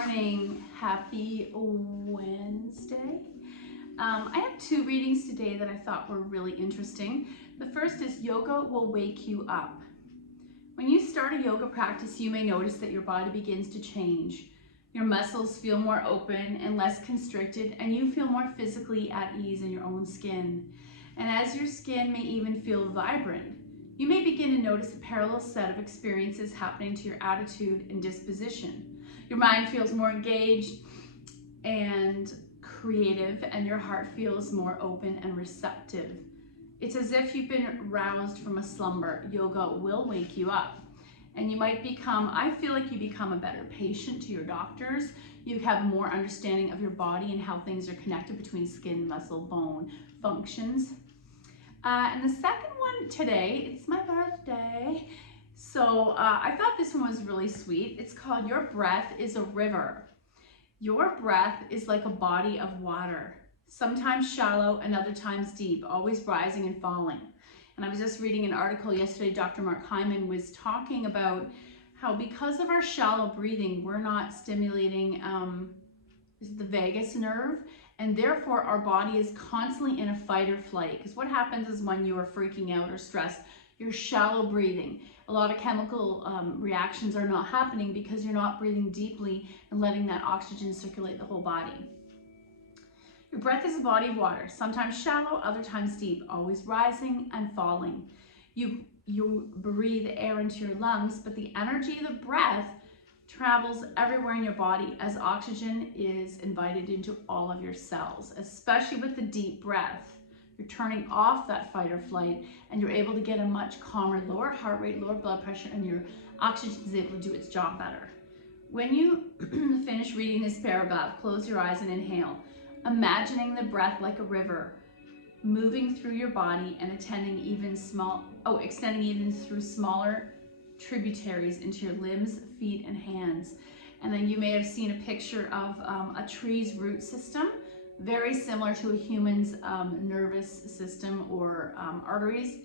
morning. Happy Wednesday. I have two readings today that I thought were really interesting. The first is yoga will wake you up. When you start a yoga practice, you may notice that your body begins to change. Your muscles feel more open and less constricted, and you feel more physically at ease in your own skin. And as your skin may even feel vibrant, you may begin to notice a parallel set of experiences happening to your attitude and disposition. Your mind feels more engaged and creative, and your heart feels more open and receptive. It's as if you've been roused from a slumber. Yoga will wake you up. And you might become, I feel like you become a better patient to your doctors. You have more understanding of your body and how things are connected between skin, muscle, bone functions. And the second one today, it's my birthday. So I thought this one was really sweet. It's called Your Breath is a River. Your breath is like a body of water, sometimes shallow and other times deep, always rising and falling. And I was just reading an article yesterday, Dr. Mark Hyman was talking about how because of our shallow breathing, we're not stimulating the vagus nerve, and therefore our body is constantly in a fight or flight. Because what happens is when you are freaking out or stressed, you're shallow breathing. A lot of chemical reactions are not happening because you're not breathing deeply and letting that oxygen circulate the whole body. Your breath is a body of water, sometimes shallow, other times deep, always rising and falling. You breathe air into your lungs, but the energy of the breath travels everywhere in your body as oxygen is invited into all of your cells, especially with the deep breath. You're turning off that fight or flight, and you're able to get a much calmer, lower heart rate, lower blood pressure, and your oxygen is able to do its job better. When you finish reading this paragraph, close your eyes and inhale, imagining the breath like a river, moving through your body and extending even through smaller tributaries into your limbs, feet, and hands. And then you may have seen a picture of a tree's root system, very similar to a human's nervous system or arteries.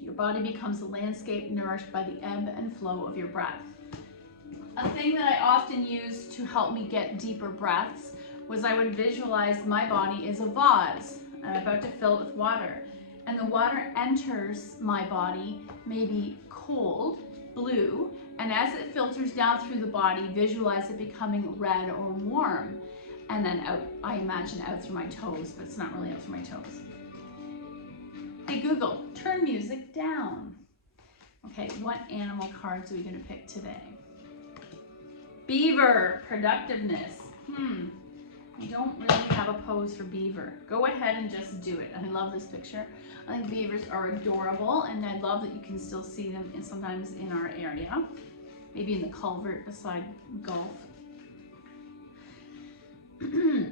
Your body becomes a landscape nourished by the ebb and flow of your breath. A thing that I often use to help me get deeper breaths was I would visualize my body as a vase. I'm about to fill it with water, and the water enters my body, maybe cold, blue, and as it filters down through the body, visualize it becoming red or warm. And then out, I imagine out through my toes, but it's not really out through my toes. Hey Google, turn music down. Okay, what animal cards are we gonna pick today? Beaver, productiveness. I don't really have a pose for beaver. Go ahead and just do it. I love this picture. I think beavers are adorable, and I love that you can still see them sometimes in our area. Maybe in the culvert beside Gulf.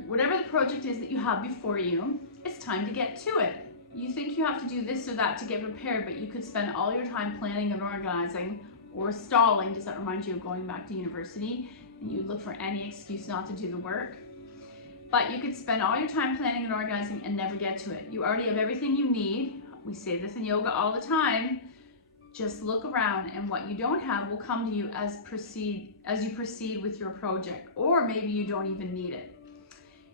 Whatever the project is that you have before you, it's time to get to it. You think you have to do this or that to get prepared, but you could spend all your time planning and organizing or stalling. Does that remind you of going back to university? And you look for any excuse not to do the work. But you could spend all your time planning and organizing and never get to it. You already have everything you need. We say this in yoga all the time. Just look around, and what you don't have will come to you as you proceed with your project, or maybe you don't even need it.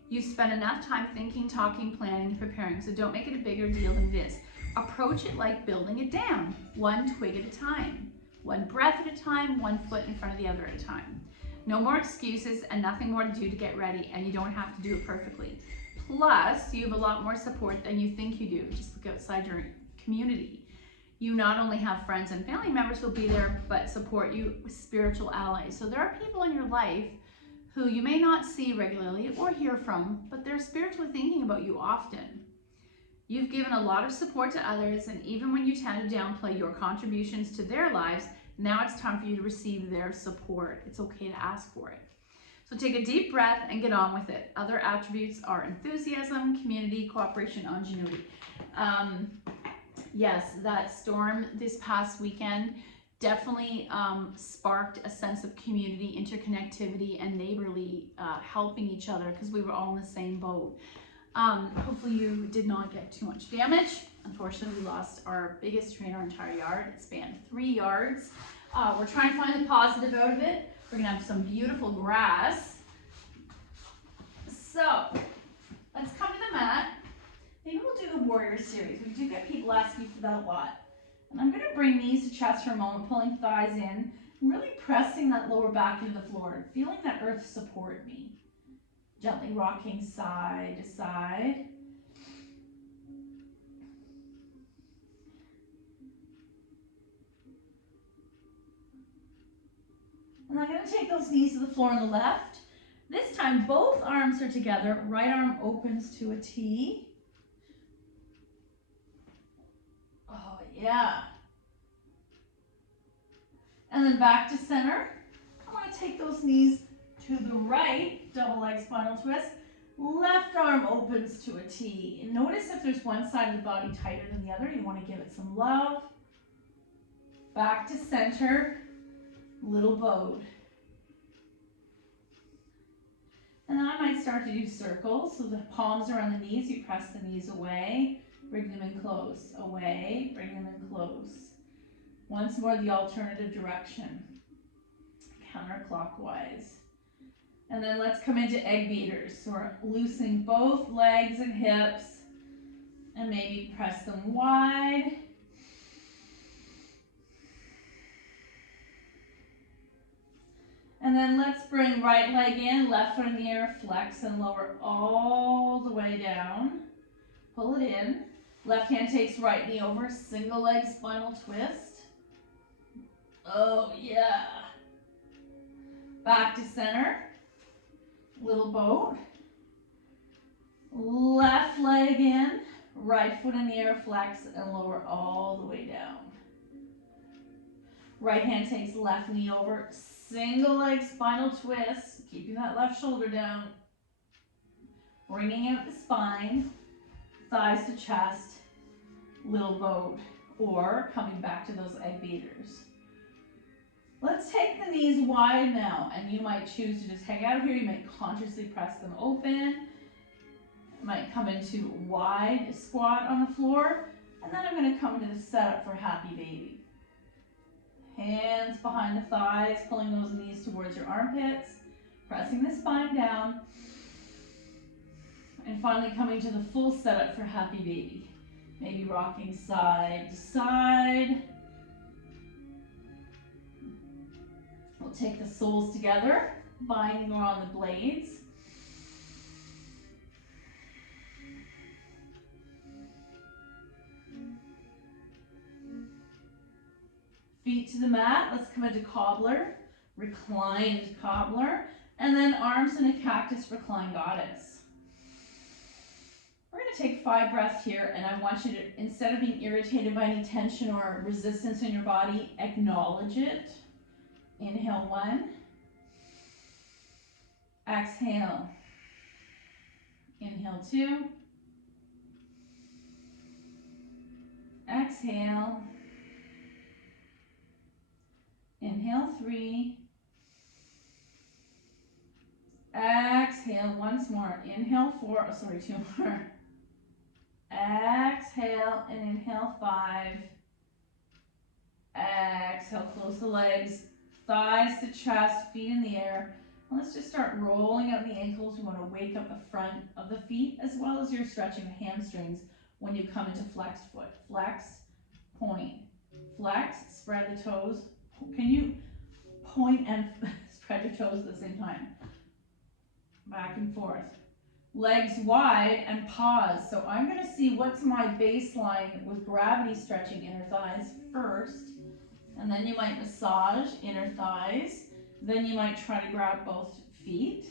You spend enough time thinking, talking, planning, and preparing, so don't make it a bigger deal than it is. Approach it like building a dam, one twig at a time, one breath at a time, one foot in front of the other at a time. No more excuses and nothing more to do to get ready, and you don't have to do it perfectly. Plus, you have a lot more support than you think you do. Just look outside your community. You not only have friends and family members who will be there, but support you with spiritual allies. So there are people in your life who you may not see regularly or hear from, but they're spiritually thinking about you often. You've given a lot of support to others, and even when you tend to downplay your contributions to their lives, now it's time for you to receive their support. It's okay to ask for it. So take a deep breath and get on with it. Other attributes are enthusiasm, community, cooperation, ingenuity. Yes, that storm this past weekend definitely sparked a sense of community, interconnectivity, and neighborly helping each other, because we were all in the same boat. Hopefully you did not get too much damage. Unfortunately, we lost our biggest tree in our entire yard. It spanned 3 yards. We're trying to find the positive out of it. We're gonna have some beautiful grass. So, let's come to the mat. Maybe we'll do the warrior series. We do get people asking for that a lot. And I'm gonna bring knees to chest for a moment, pulling thighs in, and really pressing that lower back into the floor, feeling that earth support me. Gently rocking side to side. And I'm going to take those knees to the floor on the left. This time, both arms are together. Right arm opens to a T. Oh, yeah. And then back to center. I want to take those knees to the right, double leg spinal twist. Left arm opens to a T. And notice if there's one side of the body tighter than the other, you want to give it some love. Back to center, little bowed. And then I might start to do circles. So the palms are on the knees, you press the knees away, bring them in close, away, bring them in close. Once more, the alternative direction, counterclockwise. And then let's come into egg beaters. So we're loosening both legs and hips and maybe press them wide. And then let's bring right leg in, left foot in the air, flex and lower all the way down. Pull it in. Left hand takes right knee over, single leg spinal twist. Oh yeah. Back to center. Little boat. Left leg in, right foot in the air, flex and lower all the way down. Right hand takes left knee over, single leg spinal twist, keeping that left shoulder down. Bringing out the spine, thighs to chest, little boat, or coming back to those egg beaters. Let's take the knees wide now, and you might choose to just hang out here. You might consciously press them open. You might come into wide squat on the floor, and then I'm going to come into the setup for happy baby. Hands behind the thighs, pulling those knees towards your armpits, pressing the spine down, and finally coming to the full setup for happy baby. Maybe rocking side to side. We'll take the soles together, binding around the blades. Feet to the mat. Let's come into cobbler, reclined cobbler, and then arms in a cactus, reclined goddess. We're going to take 5 breaths here, and I want you to, instead of being irritated by any tension or resistance in your body, acknowledge it. Inhale 1. Exhale. Inhale 2. Exhale. Inhale 3. Exhale once more. Inhale 4. Oh, sorry, 2 more. Exhale and inhale 5. Exhale, close the legs, thighs to chest, feet in the air. And let's just start rolling out the ankles. We want to wake up the front of the feet as well as you're stretching the hamstrings when you come into flexed foot. Flex, point, flex, spread the toes. Can you point and spread your toes at the same time? Back and forth. Legs wide and pause. So I'm going to see what's my baseline with gravity stretching inner thighs first. And then you might massage inner thighs. Then you might try to grab both feet.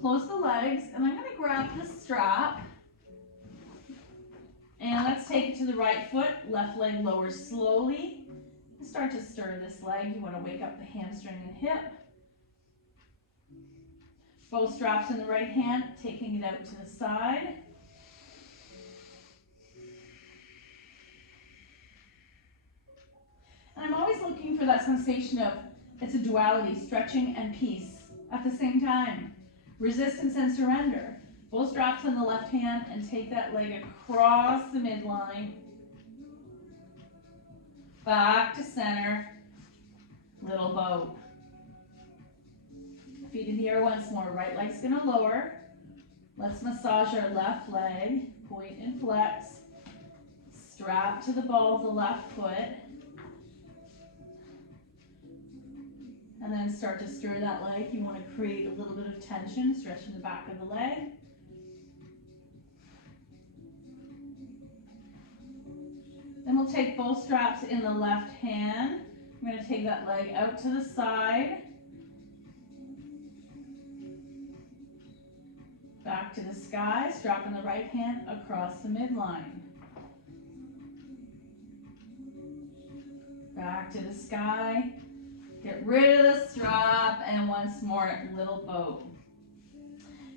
Close the legs. And I'm going to grab the strap. And let's take it to the right foot. Left leg lowers slowly. Start to stir this leg. You want to wake up the hamstring and hip. Both straps in the right hand, taking it out to the side. And I'm always looking for that sensation of, it's a duality, stretching and peace at the same time. Resistance and surrender. Both straps in the left hand and take that leg across the midline. Back to center, little boat. feet in the air once more. Right leg's gonna lower. Let's massage our left leg. Point and flex. Strap to the ball of the left foot. And then start to stir that leg. You want to create a little bit of tension, stretching the back of the leg. Then we'll take both straps in the left hand. I'm going to take that leg out to the side. Back to the sky, strapping the right hand across the midline. Back to the sky. Get rid of the strap, and once more, little boat.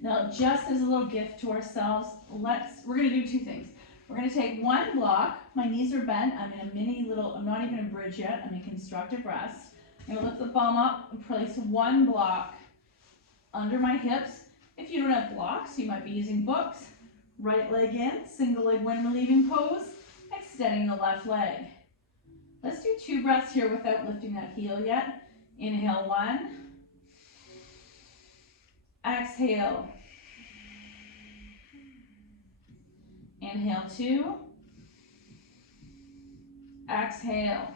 Now, just as a little gift to ourselves, we're going to do two things. We're going to take one block. My knees are bent. I'm in a mini little, I'm not even in bridge yet. I'm in constructive rest. I'm going to lift the bum up and place one block under my hips. If you don't have blocks, you might be using books. Right leg in, single leg wind relieving pose, extending the left leg. Let's do 2 breaths here without lifting that heel yet. Inhale 1. Exhale. Inhale 2. Exhale.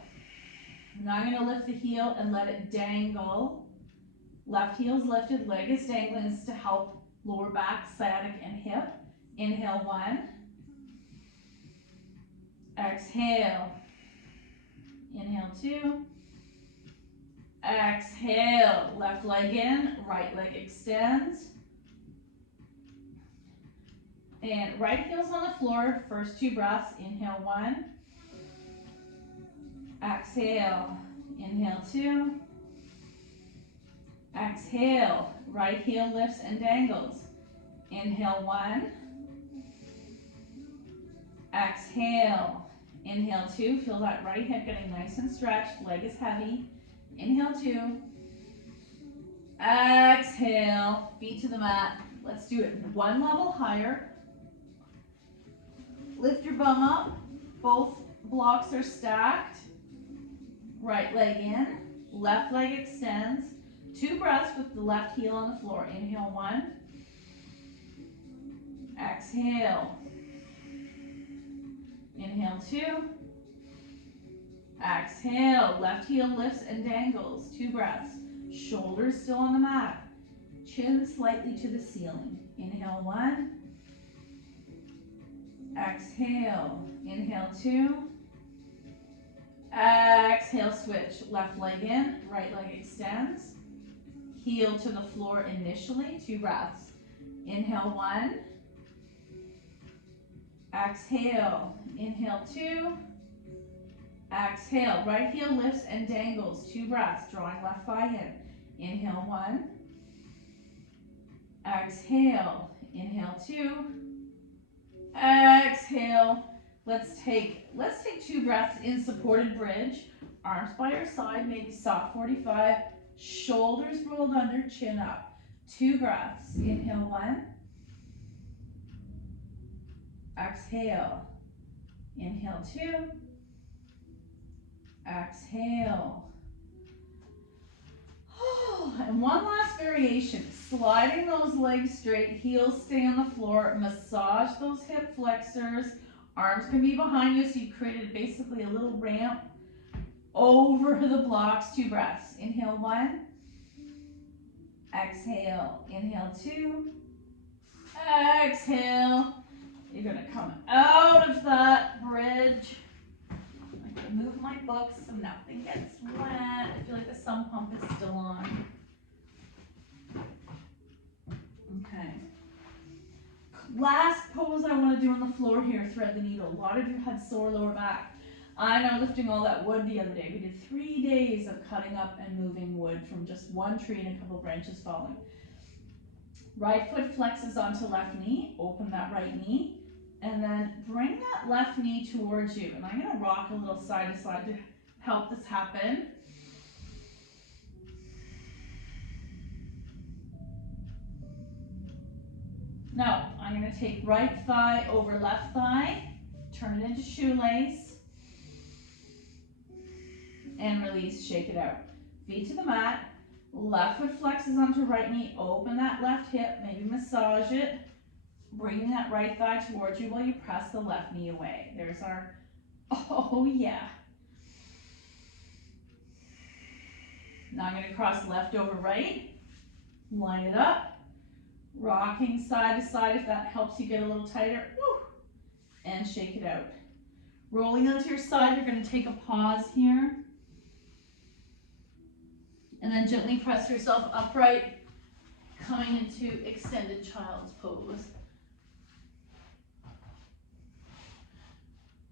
Now I'm going to lift the heel and let it dangle. Left heel's lifted, leg is dangling. This is to help lower back, sciatic, and hip. Inhale 1. Exhale. Inhale 2. Exhale. Left leg in, right leg extends. And right heel's on the floor. First 2 breaths. Inhale 1. Exhale. Inhale 2. Exhale. Right heel lifts and dangles. Inhale 1. Exhale. Inhale 2. Feel that right hip getting nice and stretched. Leg is heavy. Inhale 2. Exhale. Feet to the mat. Let's do it 1 level higher. Lift your bum up. Both blocks are stacked. Right leg in. Left leg extends. 2 breaths with the left heel on the floor. Inhale 1. Exhale. Inhale 2. Exhale. Left heel lifts and dangles. 2 breaths. Shoulders still on the mat. Chin slightly to the ceiling. Inhale 1. Exhale. Inhale 2. Exhale, switch. Left leg in, right leg extends. Heel to the floor initially. 2 breaths. Inhale 1. Exhale. Inhale 2. Exhale. Right heel lifts and dangles. 2 breaths. Drawing left thigh in. Inhale 1. Exhale. Inhale 2. Exhale. Let's take 2 breaths in supported bridge. Arms by your side, maybe soft 45. Shoulders rolled under, chin up. 2 breaths. Inhale 1. Exhale. Inhale 2. Exhale. And one last variation. Sliding those legs straight, heels stay on the floor. Massage those hip flexors. Arms can be behind you, so you created basically a little ramp over the blocks. 2 breaths. Inhale 1. Exhale. Inhale 2. Exhale. You're going to come out of that bridge. I'm going to move my books so nothing gets wet. I feel like the sump pump is still on. Okay. Last pose I want to do on the floor here, thread the needle. A lot of you had sore lower back. I know, lifting all that wood the other day. We did 3 days of cutting up and moving wood from just one tree and a couple branches falling. Right foot flexes onto left knee. Open that right knee. And then bring that left knee towards you. And I'm going to rock a little side to side to help this happen. Now, I'm going to take right thigh over left thigh, turn it into shoelace, and release, shake it out. Feet to the mat, Left foot flexes onto right knee. Open that left hip. Maybe massage it. Bringing that right thigh towards you while you press the left knee away. There's our, oh yeah. Now I'm going to cross left over right. Line it up. Rocking side to side if that helps you get a little tighter. Woo. And shake it out. Rolling onto your side, you're going to take a pause here. And then gently press yourself upright, coming into extended child's pose.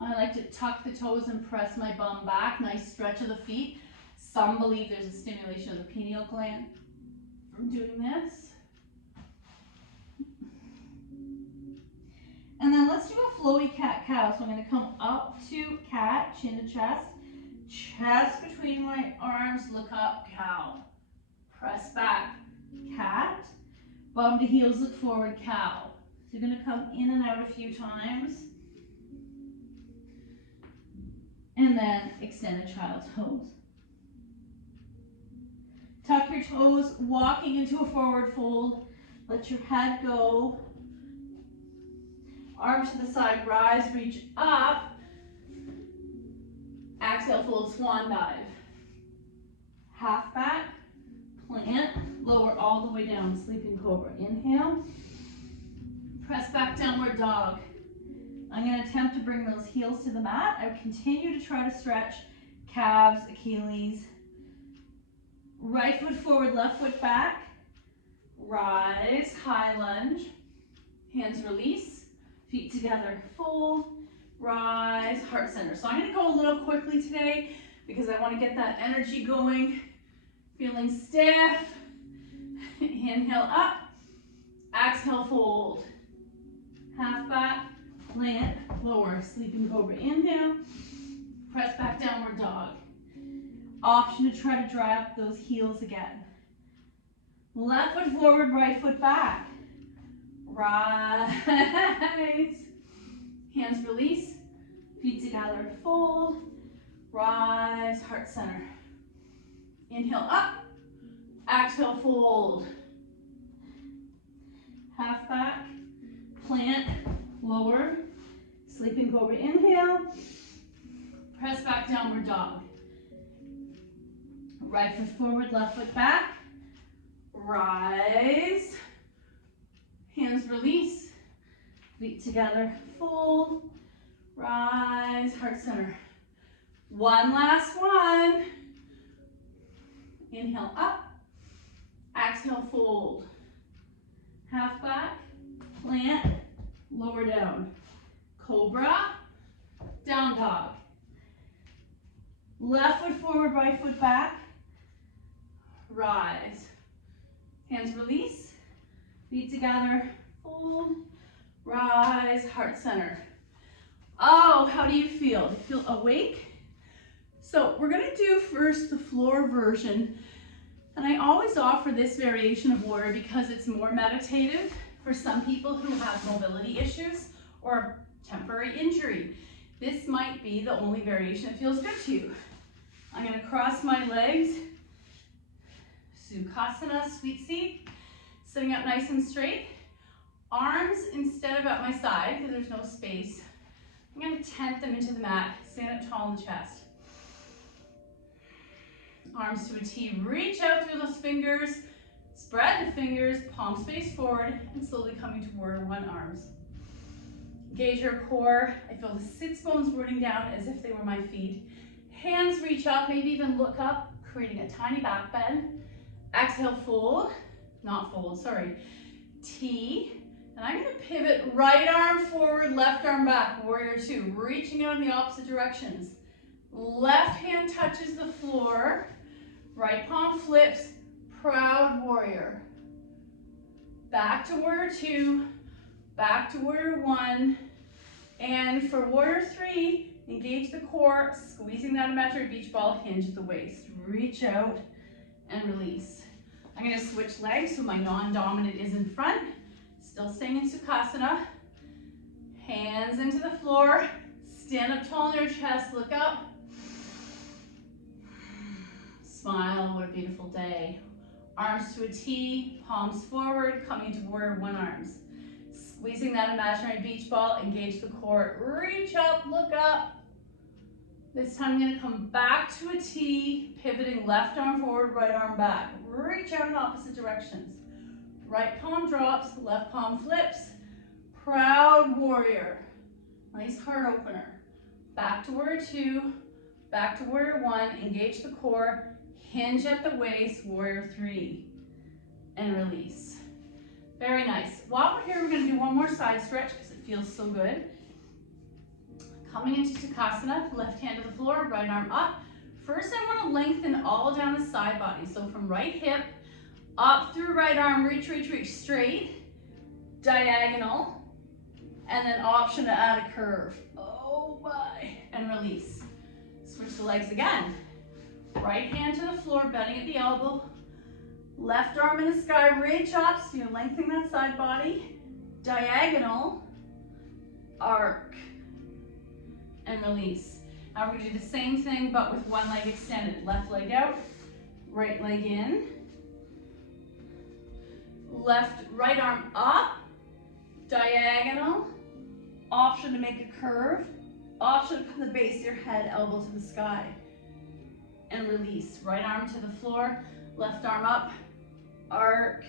I like to tuck the toes and press my bum back. Nice stretch of the feet. Some believe there's a stimulation of the pineal gland from doing this. And then let's do a flowy cat-cow. So I'm going to come up to cat, chin to chest. Chest between my arms, look up, cow. Press back, cat. Bum to heels, look forward, cow. So you're going to come in and out a few times. And then extend a child's pose. Tuck your toes, walking into a forward fold. Let your head go. Arms to the side, rise, reach up. Exhale, fold, swan dive. Half back, plant, lower all the way down, sleeping cobra. Inhale, press back, downward dog. I'm going to attempt to bring those heels to the mat. I continue to try to stretch calves, Achilles. Right foot forward, left foot back. Rise, high lunge. Hands release, feet together, fold. Rise, heart center. So I'm going to go a little quickly today because I want to get that energy going. Feeling stiff. Inhale up. Exhale, fold. Half back, plant, lower, sleeping cobra. Inhale. Press back, downward dog. Option to try to dry up those heels again. Left foot forward, right foot back. Rise. Hands release, feet together, fold, rise, heart center. Inhale up, exhale, fold. Half back, plant, lower, sleeping cobra. Inhale, press back, downward dog. Right foot forward, left foot back, rise, hands release, feet together, fold, rise, heart center. One last one. Inhale up, exhale, fold. Half back, plant, lower down. Cobra, down dog. Left foot forward, right foot back, rise. Hands release, feet together, fold, rise, heart center. Oh, how do you feel? Do you feel awake? So we're going to do first the floor version. And I always offer this variation of warrior because it's more meditative for some people who have mobility issues or temporary injury. This might be the only variation that feels good to you. I'm going to cross my legs. Sukhasana, sweet seat. Sitting up nice and straight. Arms instead of at my side because there's no space. I'm going to tent them into the mat. Stand up tall in the chest. Arms to a T. Reach out through those fingers. Spread the fingers, palms face forward, and slowly coming to warrior one arms. Engage your core. I feel the sits bones rooting down as if they were my feet. Hands reach up, maybe even look up, creating a tiny back bend. Exhale, fold. Not fold, sorry. T. And I'm going to pivot right arm forward, left arm back, warrior two, reaching out in the opposite directions. Left hand touches the floor, right palm flips, proud warrior. Back to warrior two, back to warrior one, and for warrior three, engage the core, squeezing that imaginary beach ball, hinge at the waist. Reach out and release. I'm going to switch legs so my non-dominant is in front. Still staying in Sukhasana. Hands into the floor. Stand up tall in your chest. Look up. Smile. What a beautiful day. Arms to a T, palms forward, coming to warrior one arms. Squeezing that imaginary beach ball, engage the core, reach up, look up. This time I'm going to come back to a T, pivoting left arm forward, right arm back. Reach out in opposite directions. Right palm drops, left palm flips. Proud warrior. Nice heart opener. Back to warrior two, back to warrior one, engage the core, hinge at the waist, warrior three, and release. Very nice. While we're here, we're going to do one more side stretch because it feels so good. Coming into Takasana, left hand to the floor, right arm up. First, I want to lengthen all down the side body. So from right hip, up through right arm, reach, reach, reach, straight, diagonal, and then option to add a curve. Oh my, and release. Switch the legs again. Right hand to the floor, bending at the elbow. Left arm in the sky, reach up, so you're lengthening that side body. Diagonal, arc, and release. Now we're going to do the same thing, but with one leg extended. Left leg out, right leg in. Right arm up, diagonal, option to make a curve, option to put the base of your head, elbow to the sky, and release. Right arm to the floor, left arm up, arc,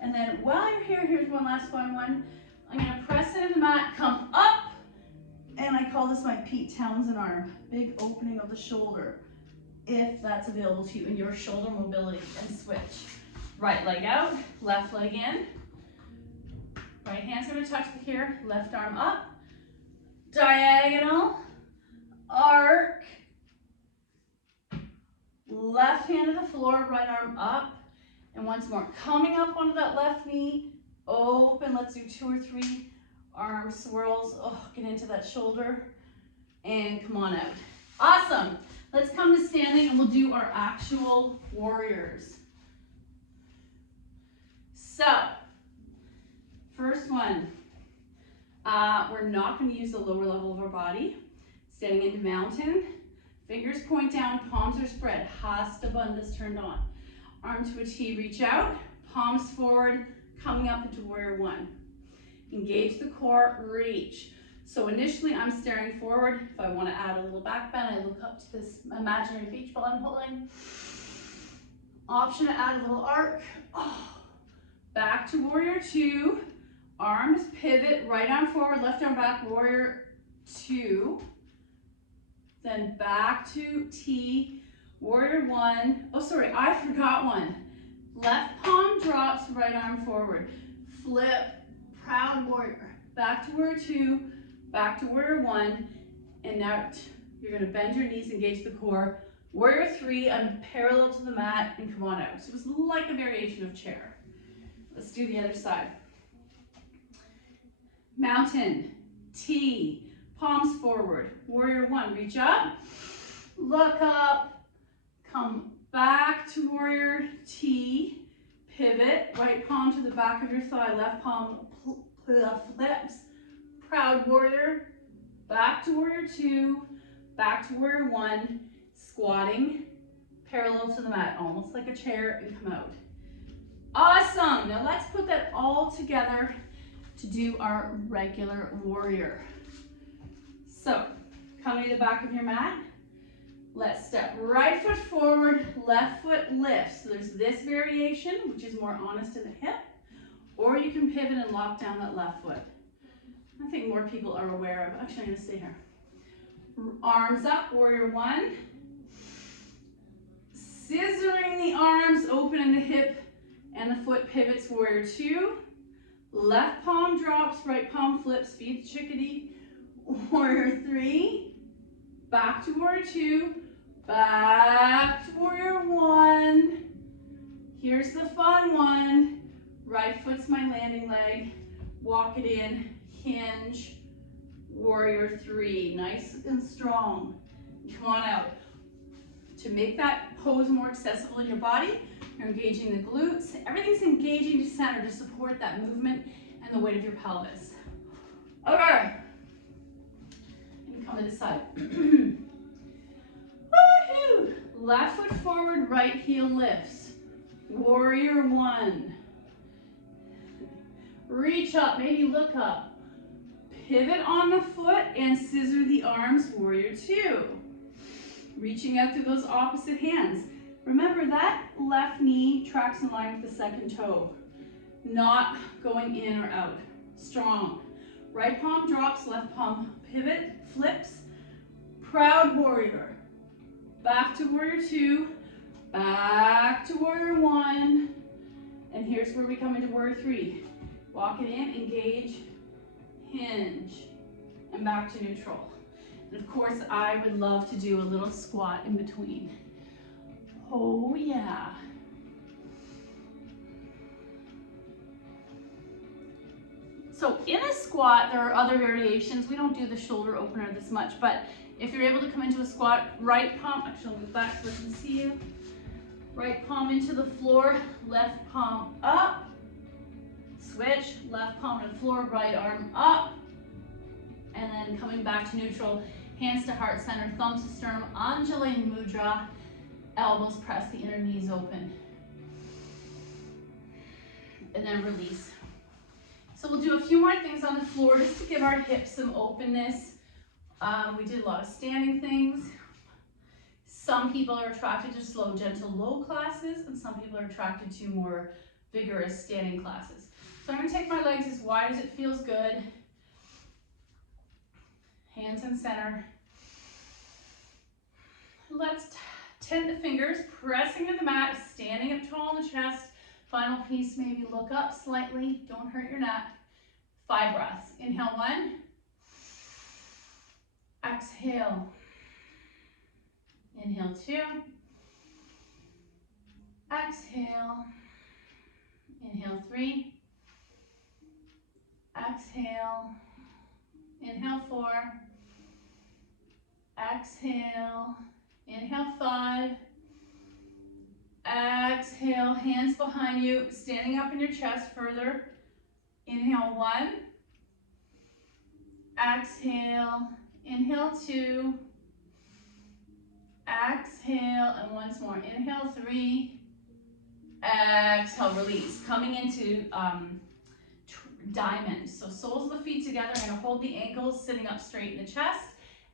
and then while you're here, here's one last fun one. I'm going to press into the mat, come up, and I call this my Pete Townsend arm. Big opening of the shoulder, if that's available to you in your shoulder mobility, and switch. Right leg out, left leg in. Right hand's going to touch the here, left arm up, diagonal, arc, left hand to the floor, right arm up, and once more, coming up onto that left knee, open, let's do 2 or 3 arm swirls, get into that shoulder, and come on out. Awesome, let's come to standing and we'll do our actual warriors. So, first one, we're not going to use the lower level of our body. Standing into mountain, fingers point down, palms are spread, Hasta Bandha's turned on. Arm to a T, reach out, palms forward, coming up into warrior one. Engage the core, reach. So initially I'm staring forward. If I want to add a little back bend, I look up to this imaginary beach ball I'm pulling. Option to add a little arc. Back to warrior two, arms pivot, right arm forward, left arm back, warrior two. Then back to T, warrior one. Oh, sorry, I forgot one. Left palm drops, right arm forward. Flip, proud warrior. Back to warrior two, back to warrior one. And now you're gonna bend your knees, engage the core. Warrior three, I'm parallel to the mat, and come on out. So it's like a variation of chair. Let's do the other side. Mountain, T, palms forward. Warrior one, reach up, look up, come back to warrior T, pivot, right palm to the back of your thigh, left palm flips, proud warrior, back to warrior two, back to warrior one, squatting, parallel to the mat, almost like a chair, and come out. Awesome, now let's put that all together to do our regular warrior. So, coming to the back of your mat, let's step right foot forward, left foot lifts. So there's this variation, which is more honest in the hip, or you can pivot and lock down that left foot. I think more people are aware of. Actually, I'm gonna stay here. Arms up, warrior one. Scissoring the arms, opening the hip and the foot pivots, warrior two. Left palm drops, right palm flips, feet chickadee, warrior three. Back to warrior two, back to warrior one. Here's the fun one. Right foot's my landing leg. Walk it in, hinge, warrior three. Nice and strong. Come on out. To make that pose more accessible in your body, you're engaging the glutes. Everything's engaging to center to support that movement and the weight of your pelvis. Okay. And come to the side. Woohoo! Left foot forward, right heel lifts. Warrior one. Reach up, maybe look up. Pivot on the foot and scissor the arms, warrior two. Reaching out through those opposite hands. Remember that left knee tracks in line with the second toe. Not going in or out. Strong. Right palm drops, left palm pivot, flips. Proud warrior. Back to warrior two. Back to warrior one. And here's where we come into warrior three. Walk it in, engage, hinge, and back to neutral. And of course, I would love to do a little squat in between. Oh yeah. So in a squat, there are other variations. We don't do the shoulder opener this much, but if you're able to come into a squat, right palm, actually I'll move back so I can see you. Right palm into the floor, left palm up. Switch, left palm to the floor, right arm up. And then coming back to neutral, hands to heart center, thumbs to sternum, undulating mudra, elbows press the inner knees open. And then release. So we'll do a few more things on the floor just to give our hips some openness. We did a lot of standing things. Some people are attracted to slow, gentle, low classes, and some people are attracted to more vigorous standing classes. So I'm going to take my legs as wide as it feels good. Hands in center. Let's tend the fingers, pressing to the mat, standing up tall in the chest. Final piece, maybe look up slightly. Don't hurt your neck. 5 breaths. Inhale 1. Exhale. Inhale 2. Exhale. Inhale 3. Exhale. Inhale 4. Exhale. Inhale 5. Exhale, hands behind you, standing up in your chest further. Inhale 1. Exhale. Inhale 2. Exhale, and once more. Inhale 3. Exhale, release. Coming into diamond. So soles of the feet together. I'm going to hold the ankles sitting up straight in the chest.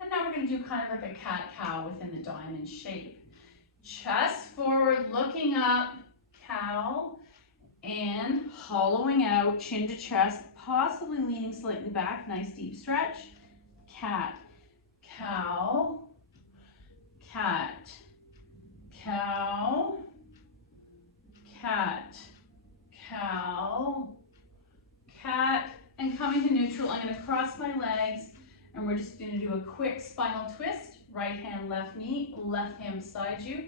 And now we're going to do kind of like a cat-cow within the diamond shape. Chest forward, looking up, cow, and hollowing out, chin to chest, possibly leaning slightly back. Nice deep stretch. Cat, cow, cat, cow, cat, cow, cat, and coming to neutral, I'm going to cross my legs, and we're just going to do a quick spinal twist. Right hand, left knee, left hand beside you,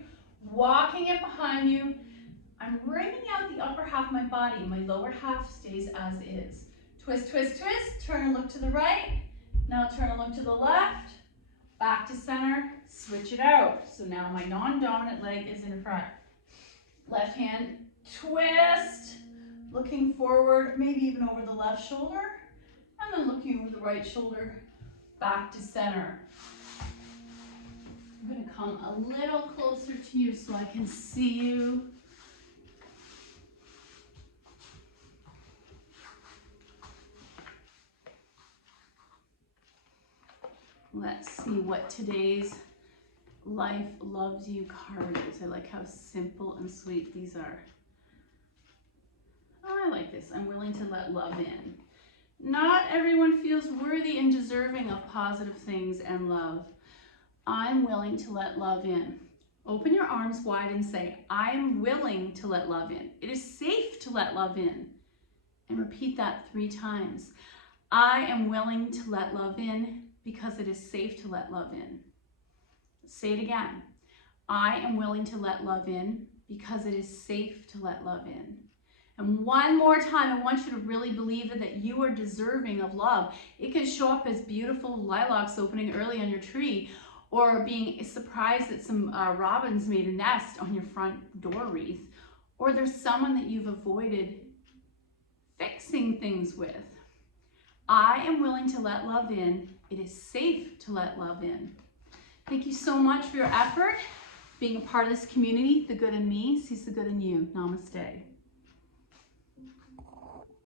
walking it behind you. I'm bringing out the upper half of my body. My lower half stays as is. Twist, twist, twist. Turn and look to the right. Now turn and look to the left. Back to center. Switch it out. So now my non-dominant leg is in front. Left hand, twist. Looking forward, maybe even over the left shoulder. And then looking over the right shoulder. Back to center. I'm going to come a little closer to you so I can see you. Let's see what today's Life Loves You card is. I like how simple and sweet these are. Oh, I like this. I'm willing to let love in. Not everyone feels worthy and deserving of positive things and love. I'm willing to let love in. Open your arms wide and say, I'm willing to let love in. It is safe to let love in. And repeat that 3 times. I am willing to let love in because it is safe to let love in. Say it again. I am willing to let love in because it is safe to let love in. And one more time, I want you to really believe that you are deserving of love. It can show up as beautiful lilacs opening early on your tree, or being surprised that some robins made a nest on your front door wreath, or there's someone that you've avoided fixing things with. I am willing to let love in. It is safe to let love in. Thank you so much for your effort. being a part of this community. The good in me sees the good in you. Namaste.